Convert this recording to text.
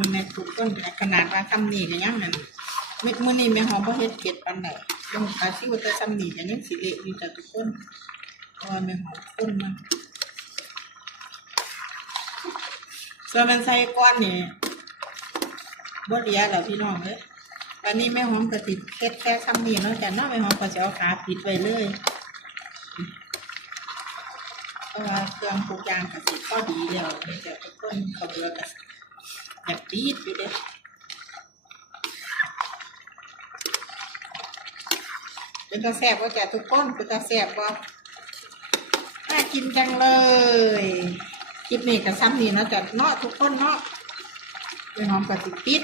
มันในทุกคนขนาดว่าทำนี่ก็ยังนั่นมื้อนี้แม่หอมบ่เฮ็ดเผ็ดปานใดลงอาชีพแต่ทำนี่ก็ยังสิเละอยู่จ้ะทุกคนเพราะว่าแม่หอมคนมันส่วนมันใส่ก้อนนี่บ่เหลือแล้วพี่น้องเอ้ยวันนี้แม่หอมก็สิเฮ็ดแค่ทำนี่เนาะจ้ะเนาะแม่หอมก็สิเอาขาปิดไว้เลยเพราะว่าเครื่องทุกอย่างก็สิพอดีแล้วแต่ทุกคนเขาเบื่อก็อยากติดอยู่เด้เป็นตาแซ่บว่าจ้ะทุกคนเป็นตาแซ่บว่าน่ากินจังเลยคลิปนี้กับซ้ำนี่เนาะจ้ะเนาะทุกคนเนาะแม่หอมก็สิปิด